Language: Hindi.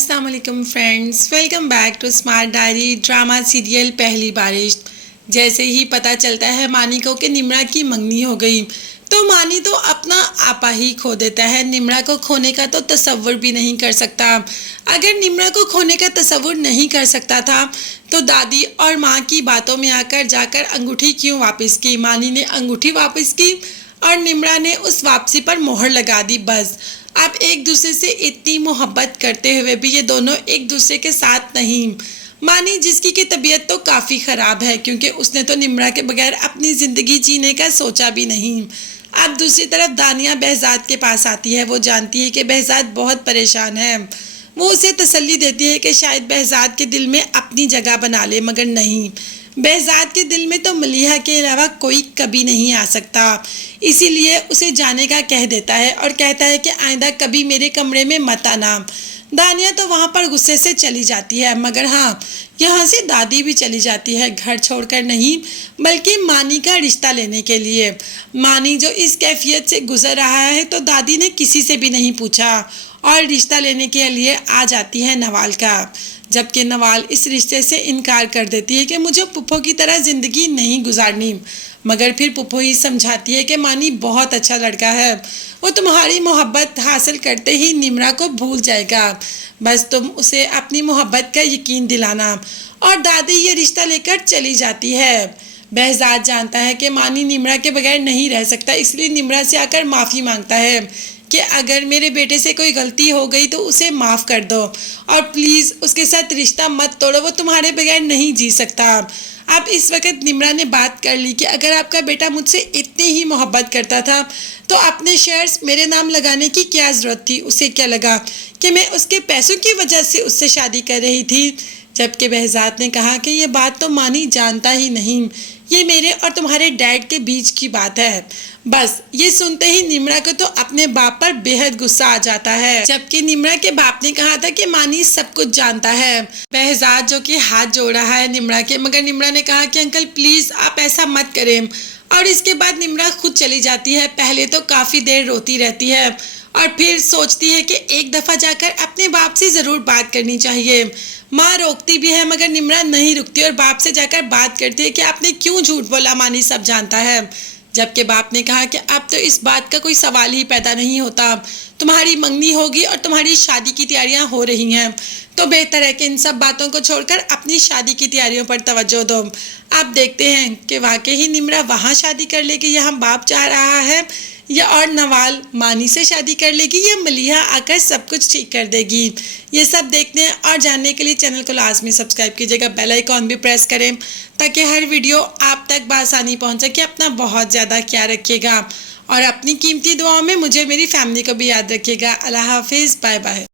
अस्सलाम वालेकुम friends, welcome back to smart diary drama serial Pehli Baarish. जैसे ही पता चलता है मानी को कि निम्रा की मंगनी हो गई तो मानी तो अपना आपा ही खो देता है। निम्रा को खोने का तो तसव्वुर भी नहीं कर सकता। अगर निम्रा को खोने का तसव्वुर नहीं कर सकता था तो दादी और माँ की बातों में आकर जाकर अंगूठी क्यों वापस की। मानी ने अंगूठी वापस की और निम्रा ने उस वापसी पर मोहर लगा दी। बस अब एक दूसरे से इतनी मोहब्बत करते हुए भी ये दोनों एक दूसरे के साथ नहीं। मानी जिसकी की तबीयत तो काफ़ी ख़राब है क्योंकि उसने तो निम्रा के बगैर अपनी ज़िंदगी जीने का सोचा भी नहीं। अब दूसरी तरफ दानिया बहजाद के पास आती है। वो जानती है कि बहजाद बहुत परेशान है। वो उसे तसल्ली देती है कि शायद बहजाद के दिल में अपनी जगह बना ले, मगर नहीं, बहजाद के दिल में तो मलिहा के अलावा कोई कभी नहीं आ सकता। इसीलिए उसे जाने का कह देता है और कहता है कि आइंदा कभी मेरे कमरे में मत आना। दानिया तो वहाँ पर गुस्से से चली जाती है, मगर हाँ, यहाँ से दादी भी चली जाती है, घर छोड़कर नहीं बल्कि मानी का रिश्ता लेने के लिए। मानी जो इस कैफियत से गुजर रहा है तो दादी ने किसी से भी नहीं पूछा और रिश्ता लेने के लिए आ जाती है नवाल का। जबकि नवाल इस रिश्ते से इनकार कर देती है कि मुझे पुप्पो की तरह ज़िंदगी नहीं गुजारनी, मगर फिर पुप्पो ही समझाती है कि मानी बहुत अच्छा लड़का है, वो तुम्हारी मोहब्बत हासिल करते ही निम्रा को भूल जाएगा, बस तुम उसे अपनी मोहब्बत का यकीन दिलाना। और दादी ये रिश्ता लेकर चली जाती है। बहजाद जानता है कि मानी निम्रा के बगैर नहीं रह सकता, इसलिए निम्रा से आकर माफ़ी मांगता है कि अगर मेरे बेटे से कोई गलती हो गई तो उसे माफ़ कर दो और प्लीज़ उसके साथ रिश्ता मत तोड़ो, वो तुम्हारे बगैर नहीं जी सकता। अब इस वक्त निम्रा ने बात कर ली कि अगर आपका बेटा मुझसे इतनी ही मोहब्बत करता था तो अपने शेयर्स मेरे नाम लगाने की क्या ज़रूरत थी। उसे क्या लगा कि मैं उसके पैसों की वजह से उससे शादी कर रही थी। जबकि बहजाद ने कहा कि ये बात तो मानी जानता ही नहीं, ये मेरे और तुम्हारे डैड के बीच की बात है। बस ये सुनते ही निम्रा को तो अपने बाप पर बेहद गुस्सा आ जाता है, जबकि निम्रा के बाप ने कहा था कि मानी सब कुछ जानता है। बहजाद जो कि हाथ जोड़ रहा है निम्रा के, मगर निम्रा ने कहा कि अंकल प्लीज़ आप ऐसा मत करें। और इसके बाद निम्रा खुद चली जाती है। पहले तो काफ़ी देर रोती रहती है और फिर सोचती है कि एक दफ़ा जाकर अपने बाप से ज़रूर बात करनी चाहिए। माँ रोकती भी है मगर निम्रा नहीं रुकती और बाप से जाकर बात करती है कि आपने क्यों झूठ बोला, मानी सब जानता है। जबकि बाप ने कहा कि अब तो इस बात का कोई सवाल ही पैदा नहीं होता, तुम्हारी मंगनी होगी और तुम्हारी शादी की तैयारियां हो रही हैं, तो बेहतर है कि इन सब बातों को छोड़कर अपनी शादी की तैयारियों पर तवज्जो दो। अब देखते हैं कि वाकई ही निम्रा वहाँ शादी कर लेगी, यहाँ बाप चाह रहा है, या और नवाल मानी से शादी कर लेगी, या मलिहा आकर सब कुछ ठीक कर देगी। ये सब देखने और जानने के लिए चैनल को लाजमी सब्सक्राइब कीजिएगा, बेल आइकॉन भी प्रेस करें ताकि हर वीडियो आप तक बआसानी पहुंच सके। अपना बहुत ज़्यादा ख्याल रखिएगा और अपनी कीमती दुआओं में मुझे मेरी फैमिली को भी याद रखिएगा। अल्लाह हाफिज़, बाय बाय।